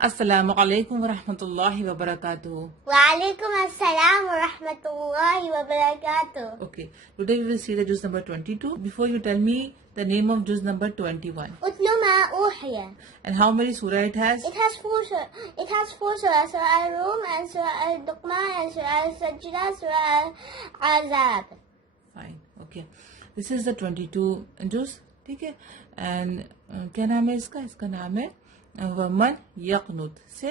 Assalamu alaikum wa rahmatullahi wa barakatuh. Wa alaikum assalam wa rahmatullahi wa barakatuh. Okay, today we will see the juz number 22. Before you tell me the name of juz number 21. Utlu ma uhiya. And how many surah it has? It has four surahs, Surah Al-Rum and Surah Al-Duqman and Surah Al-Sajda, Surah Al-Azab. Fine, okay. This is the 22 juz, ठीक है? And क्या नाम है इसका? इसका नाम है वमन यक़नुत से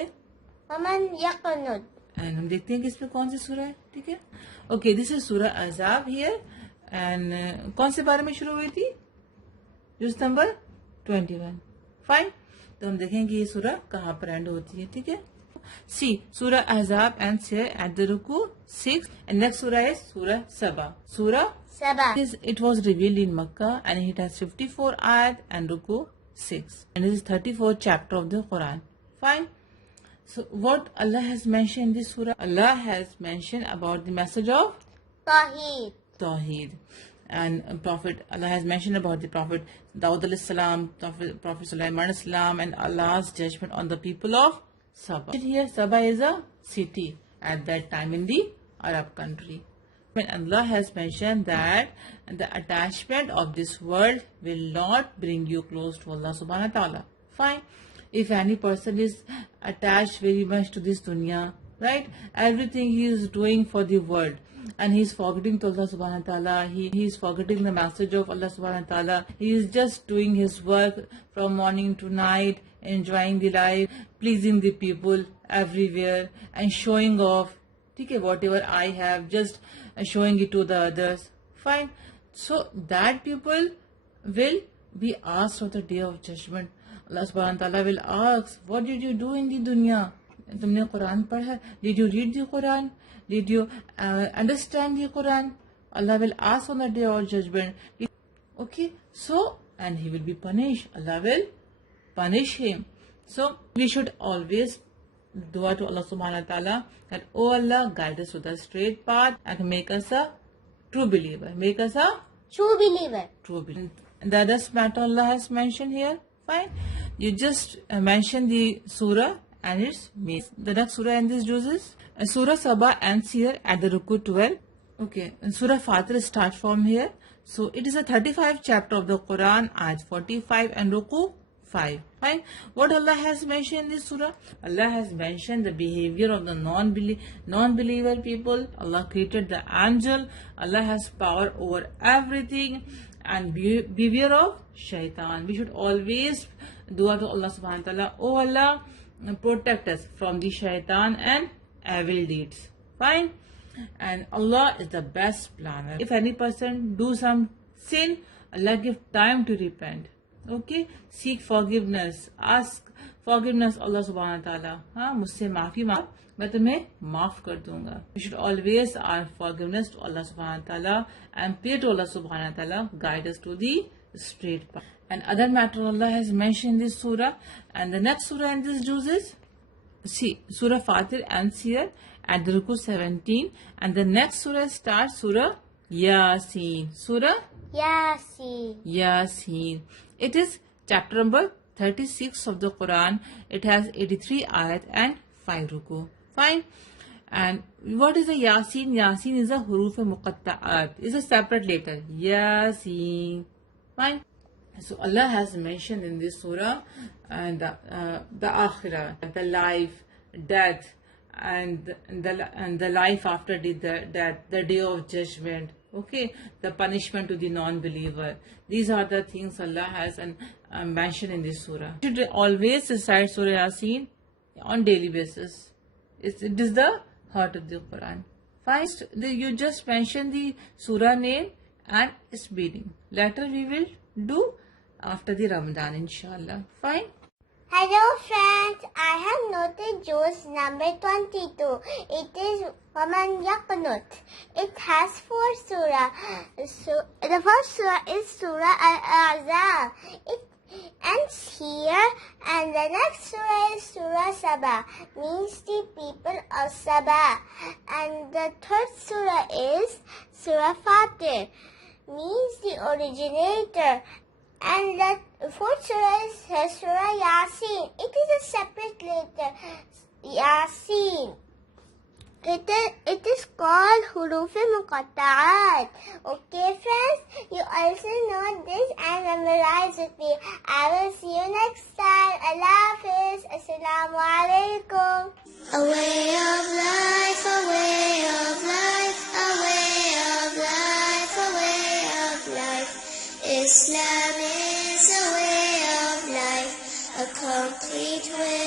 वमन यक़नुत. एंड हम देखते हैं कि इसमें कौन सी सूरह है, ठीक है? ओके, दिस इज सूरह अहज़ाब हियर. एंड कौन से बारे में शुरू हुई थी? जुज़ नंबर 21. फाइन, तो हम देखेंगे ये सूरह कहाँ पर एंड होती है, ठीक है? सी सूरह अहज़ाब एंड से एट द रुकू 6 एंड नेक्स्ट सूरह इज सूरह सबा. सूरह Sabah. It was revealed in Makkah and it has 54 ayat and ruku 6. And it is 34th chapter of the Quran. Fine. So what Allah has mentioned in this surah? Allah has mentioned about the message of Tawheed. Tawheed. And Allah has mentioned about the Prophet Dawud alayhi salam, Prophet Sulaiman alayhi salam, and Allah's judgment on the people of Sabah. Here, Sabah is a city at that time in the Arab country. When Allah has mentioned that the attachment of this world will not bring you close to Allah subhanahu wa ta'ala. Fine. If any person is attached very much to this dunya, right, everything he is doing for the world and he is forgetting to Allah subhanahu wa ta'ala, he is forgetting the message of Allah subhanahu wa ta'ala, he is just doing his work from morning to night, enjoying the life, pleasing the people everywhere and showing off, okay, whatever I have, just showing it to the others. Fine. So that people will be asked on the day of judgment. Allah subhanahu wa ta'ala will ask, what did you do in the dunya? तुमने कुरान पढ़ा? Did you read the Quran? Did you understand the Quran? Allah will ask on the day of judgment. Okay, so and he will be punished. Allah will punish him. So we should always dua to Allah subhanahu wa ta'ala that, oh Allah, guide us to the straight path and make us a true believer. Make us a True believer. true believer. And the other matter Allah has mentioned here. Fine. You just mention the surah and its meaning. The next surah in this juz is Surah Sabah ends here at the Ruku 12. Okay. And Surah Fatir starts from here. So it is a 35th chapter of the Quran, ayat 45 and Ruku 5. Fine. What Allah has mentioned in this surah? Allah has mentioned the behavior of the non-believer people. Allah created the angel. Allah has power over everything. And beware of shaitan. We should always dua to Allah subhanahu wa ta'ala, oh Allah, protect us from the shaitan and evil deeds. Fine. And Allah is the best planner. If any person do some sin, Allah give time to repent. Okay, seek forgiveness, ask forgiveness Allah subhanahu wa ta'ala. हाँ, मुझसे माफी मांग, मैं तुम्हें माफ कर दूंगा. You should always ask forgiveness to Allah subhanahu wa ta'ala and pray to Allah subhanahu wa ta'ala, guide us to the straight path. And other matter Allah has mentioned in this surah. And the next surah in this juz is, see, Surah Fatir ends here at the Ruku 17. And the next surah starts Surah Yasin. Surah Yasin. Yasin. It is chapter number 36 of the Quran. It has 83 ayat and 5 ruku. Fine. And what is a Yasin? Yasin is a huruf muqatta'at. It's a separate letter. Yasin. Fine. So Allah has mentioned in this surah and the akhirah, the life, death, and the life after the death, the day of judgment. Okay, the punishment to the non-believer. These are the things Allah has mentioned in this surah. You should always recite Surah Yasin on daily basis. It is the heart of the Quran. First, you just mention the surah name and its meaning. Later we will do after the Ramadan, inshallah. Fine. Hello friends, I have noted juz number 22. It is Waman Yaqnut. It has 4 surah. So the first surah is Surah Al-Azab. It ends here, and the next surah is Surah Sabah, means the people of Sabah. And the third surah is Surah Fatir, means the originator. And the fourth surah is Surah Yasin. It is a separate letter, Yasin. It is called Huruf Muqatta'at. Okay, friends, you also know this and memorize with me. I will see you next time. Allah Hafiz. Assalamu alaikum. A way of life, a way of life, a way of life, a way of life. Islam is a way of life, a complete way.